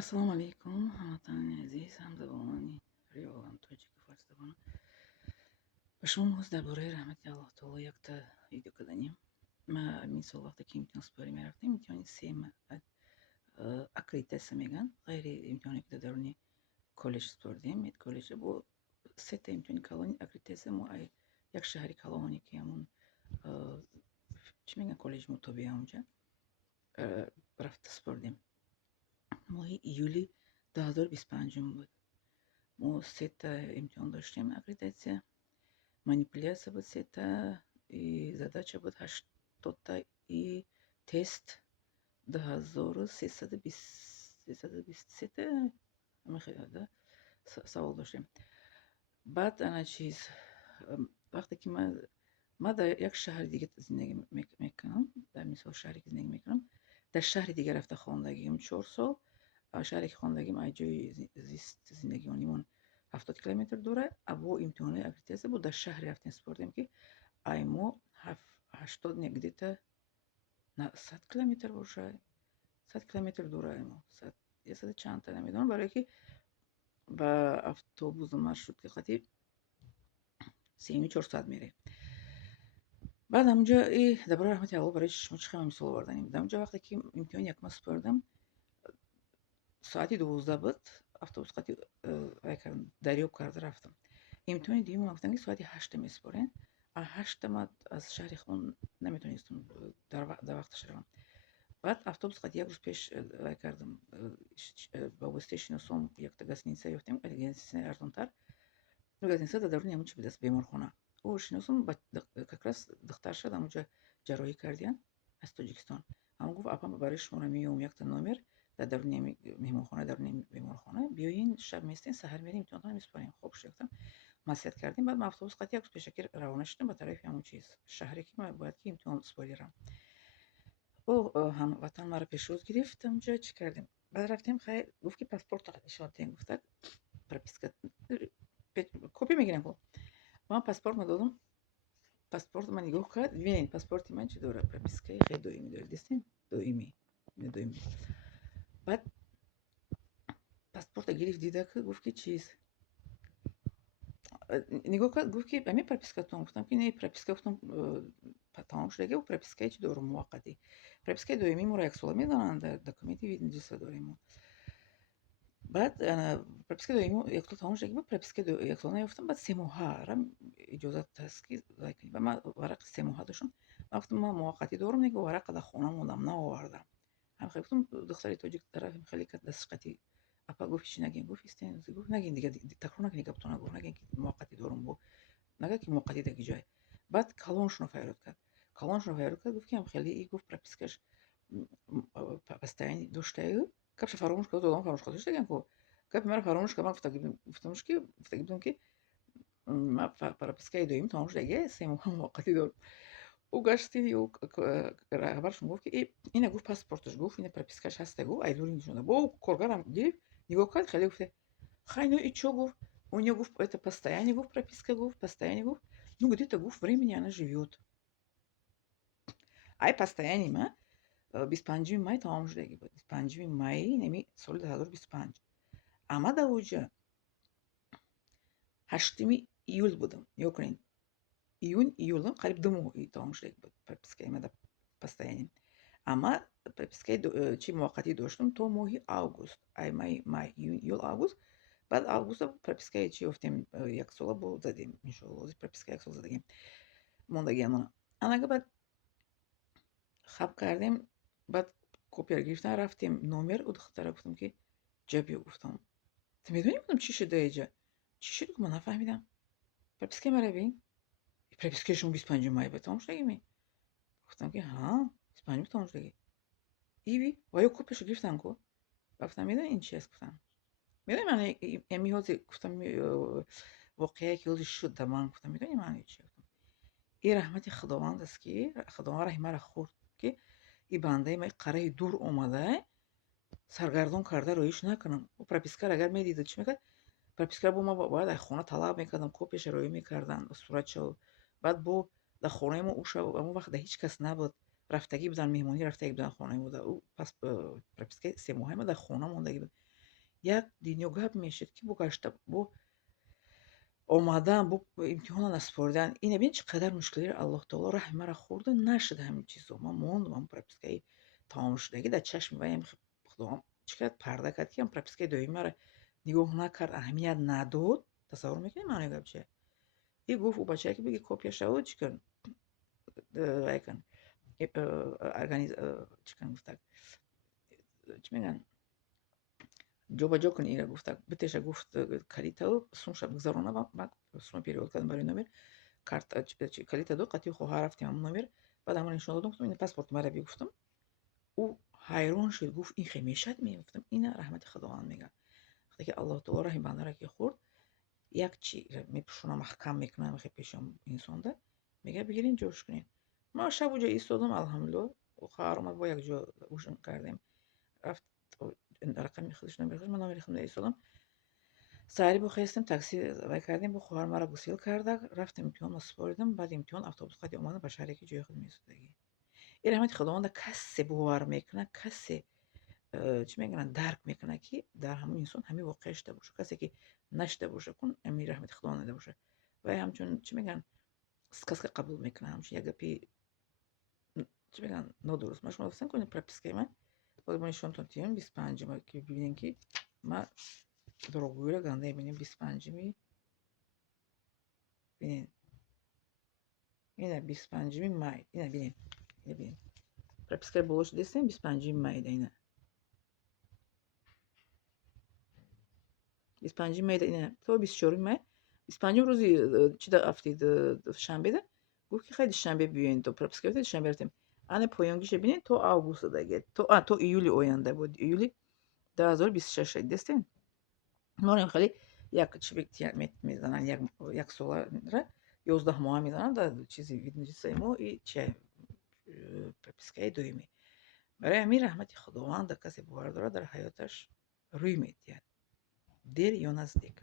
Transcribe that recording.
Ассалому алейкум, ҳамватанони азиз, ҳамзабонони риёам, тоҷику форсзабонон. ба шумо имрӯз дар бораи раҳмати Аллоҳ таоло якта видео каданем. Ма мисол вақте ки имтиҳон супорӣ мерафтем, имтиҳони аккредитатсия мегӯянд, ғайри имтиҳоне ки дар даруни коллеҷ супордем, медколлеҷа бо сета имтиҳони калони аккредитатсия мо як шаҳри Калоне ки ҳамон чӣ мегӯянд коллеҷи мутобиқи ҳамонҷа рафта супордем. моҳи июли 2025 буд. мо сета имтиҳон доштем аккредитатсия. Манипуляция буд сета, и задача буд 80-та, и тест 2323 савол доштем. Баъд ана чиз вақте ки ман дар як шаҳри дига зиндагӣ мекунам, дар мисол шаҳре ки зиндагӣ мекунам, дар шаҳри дига рафта хондагим 4 сол, шаҳре ки хондагим аз ҷойи зиндагионимон 70 километр дура, бо имтиҳонои аккредитатсия бо дар шаҳре рафтем супордем ки ай мо 80 не где-то 100 километр бошад, 100 километр дура ай мо 100 чандта намедонам, барое ки ба автобусу маршрутка қати 34 соат мерем. баъд ҳамонҷо дар бораи раҳмати Аллоҳ барои шумо чӣ хеле мисол оварданем. Дар онҷо вақте ки имтиҳони якума супордам, соати 12 буд, автобус қати дарёб карда рафтам. Имтиҳони дуюмро гуфтанд ки соати 8 месупорем. 8 ман аз шаҳри худам наметонистам дар вақташ равам. баъд автобус қати як рӯз пеш кардам, ба воситаи шиносом якта гостиница ёфтем, гостиницаи арзонтар. гостиница дар даруни ҳамон чӣ будааст, беморхона. шиносум как раз духтарша ҳамонҷа ҷарроҳӣ кардиянд аз Тоҷикистон. ҳамон гуфт апа барои шуморо меёвам якта номер дар даруни меҳмонхона, даруни беморхона, биёин шаб меистем, саҳар мерем, имтиҳонатон месупорем. Хуб шуд, маслиҳат кардем. баъд ман автобус қати як рӯз пешакӣ равона шудам ба тарафи ҳамон чиз шаҳре ки ман бояд ки имтиҳон супорӣ равам. ҳамватан маро пешвоз гирифт. онҷа чӣ кардем? баъд рафтем, хайр гуфт ки паспортро нишон дем. Гуфтак прописка копия мегирем ку. ман паспортро додам. паспорт ман нигоҳ кард, бинед паспорти ман чӣ дорад, пропискаи хеле доимӣ дорад, дистем доимӣ. баъд паспортро гирифт, дида ки гуфт ки чиз нигоҳ кард, гуфт ки ҳамин пропискатон. Гуфтам ки не прописка. Гуфтам тамом шудагӣ, пропискаи чӣ дорум муваққатӣ. Пропискаи доимӣ моро яксола медонанд, дар документи видноҷиса дорем. баъд пропискаи доимӣ яксола тамом шудагӣ буд, пропискаи яксола наёфтам. баъд 3 моҳара иҷозат ҳаст ки ман варақи 3 моҳа доштам. ман гуфтам ман муваққатӣ дорум, него варақа дар хона мондам, наовардам. гуфтам духтари тоҷик тараф хеле дасташ қати. апа гуфт чӣ нагем? гуфт истен гуфт нагин дига, такрор накунед гапатонро, гуфт нагин ки муваққатӣ дорум, бо нага ки муваққатӣ дар ки ҷой. баъд калоншро файрод кард. Гуфт ки хеле гуфт пропискаш постоянӣ доштаи? Гапша фаромӯш кард, одам фаромӯш карда доштагиам ку. гапи маро фаромӯш кард. ман гуфтамш ки гуфтагӣ ман пропискаи доимӣ тамом шудагӣ, 3 моҳа муваққатӣ дорум. ӯ гашти раҳбаршон гуфт ки ина гуфт паспорташ, гуфт ина пропискаш ҳаста, гуфт айдури нишон дод. бо коргарам гирифт, нигоҳ кард, хеле гуфте хай ну и чё, гуфт у неё гуфт это постояние, гуфт прописка, гуфт постояние, гуфт ну где-то гуфт времени она живёт. ай постояние ма 25 май тамом шудагӣ буд. 25 майи нами соли 2025. ама дар оҷа 8 июл будам. нигоҳ кунед, июнь, июл қариб 2 моҳ тамом шудагӣ буд пропискаи ма дар постояние. ама пропискаи чӣ муваққатӣ доштам то моҳи август. ай май, июнь, июл, август. баъд августа пропискаи чӣ ёфтем, яксола бо задем. иншоалло прописка яксола задагим мондагиамона. анага баъд хаб кардем. баъд копияро гирифтам, рафтем номер. духтара гуфтам ки ҷа биё. гуфтам ту медонӣ гуфтам чӣ шуда иҷа? чӣ шуд? Ман нафаҳмидам. пропискаи маро бин. пропискаи шумо 25 май буд тамом шудагими? гуфтам ки ҳа 25 буд тамом шудагӣ. иви ва ё копияшо гирифтам ку. гуфтам медонӣ ин чӣ аст? гуфтам медонӣ ман ами ҳози гуфтам воқеае ки ҳози шуд дар ман. гуфтам медонӣ ман чӣ? гуфтам ин раҳмати худованд аст ки худованд раҳми маро хӯрд ки ин бандаи ма қараи дур омада саргардон карда роиш накунам. пропискаро агар медида чӣ мекард? пропискаро бо ман бояд аз хона талаб мекардам, копияшо роӣ мекарданд, суратшо. баъд бо дар хонаи мо ҳамон вақт дар ҳеҷ кас набуд. рафтагӣ буданд меҳмонӣ, рафтагӣ буданд хонаи мо. ӯ пропискаи 3 моҳаи ма дар хона мондагӣ буд. як динё гап мешид, ки бо гашта бо омадан бо имтиҳона наспордан. Ина бин чӣ қадар мушкилиро Аллоҳ таоло раҳми мара хурда, нашуд ҳамин чизо. Ман мондам пропискаи тамомшудагӣ дар чашми вай. Худоам чӣ кард, парда кард, ки пропискаи доимӣ мара нигоҳ накард, аҳамият надод. Тасаввур мекунед маънои гап чиye? И гуфт у бачаке биги копия шавад чӣ кун? Вай кун. Чӣ кун гуфтак? Чӣ мегӯянд? ҷобаҷо кунӣ ира гуфтак. Битеша гуфт калитаро сумша бигзарона ва сума перевод кардам барои номер. Карта калита дод, қаттии хоҳар рафтем ҳамон номер. Баъд ҳамонро нишон додам, гуфтам ина паспорти мара гуфтам. Ӯ ҳайрон шуд, гуфт ин хе мешавад? Гуфтам ина раҳмати Худованд мегӯям. Вақте ки Аллоҳ таоло раҳми бандаро ки хурд, як чиро мепӯшонам, маҳкам мекунам хе пешам инсонда, мегӯяд бигирин ҷош кунед. Ман шабу ҷо истодам, алҳамдулиллоҳ. Хоҳар омад, бо якҷо рӯшн кардем. Рафт рақами худаш номери худаш, ман номери худам истодам. Саҳари бохестем, такси вай кардем, бо хоҳар мара гусел карда, рафтем имтиҳонро супоридам. Баъди имтиҳон автобус қайдӣ омадам ба шаҳре, ки ҷои худ меистодагӣ. Ин раҳмати Худованда касе бовар мекунад, касе чӣ мегӯянд, дарк мекунад, ки дар ҳамон инсон ҳамин воқеа шуда бошад. Касе ки нашуда бошад, кун ҳамин раҳмати Худованд надида бошад. Вай ҳамчун чӣ мегӯянд, сказка қабул мекунад, ҳамчун як гапи чӣ мегӯянд, нодуруст. Ман шумо гуфтам кунед пропискаи ман. Боз мо нишонтон тиём 25 ки бибинем, ки ман дурӯғгӯиро ганда мебинем. 25 бинед. Ина 25 май. Ина бинед. Ина бинед. Пропискаи болош дестем 25 майда ина. 25 майда ина. То 24 май. 25 рӯзи чида афтид шанбеда. Гуфт ки хай душанбе биёед. То прописка гирифтед душанбе рафтем. Ана поёнгиша бинед то август дагед. То июли оянда буд. Июли 2026 дестем. Монем хали як чӣ мезананд, як солара 11 моҳа мезананд дар чизи видножисаи мо и чия пропискаи доимӣ. Барои ҳамин раҳмати Худованд касе бовар дорад, дар ҳаёташ рӯй медиҳад. Дер ё наздик.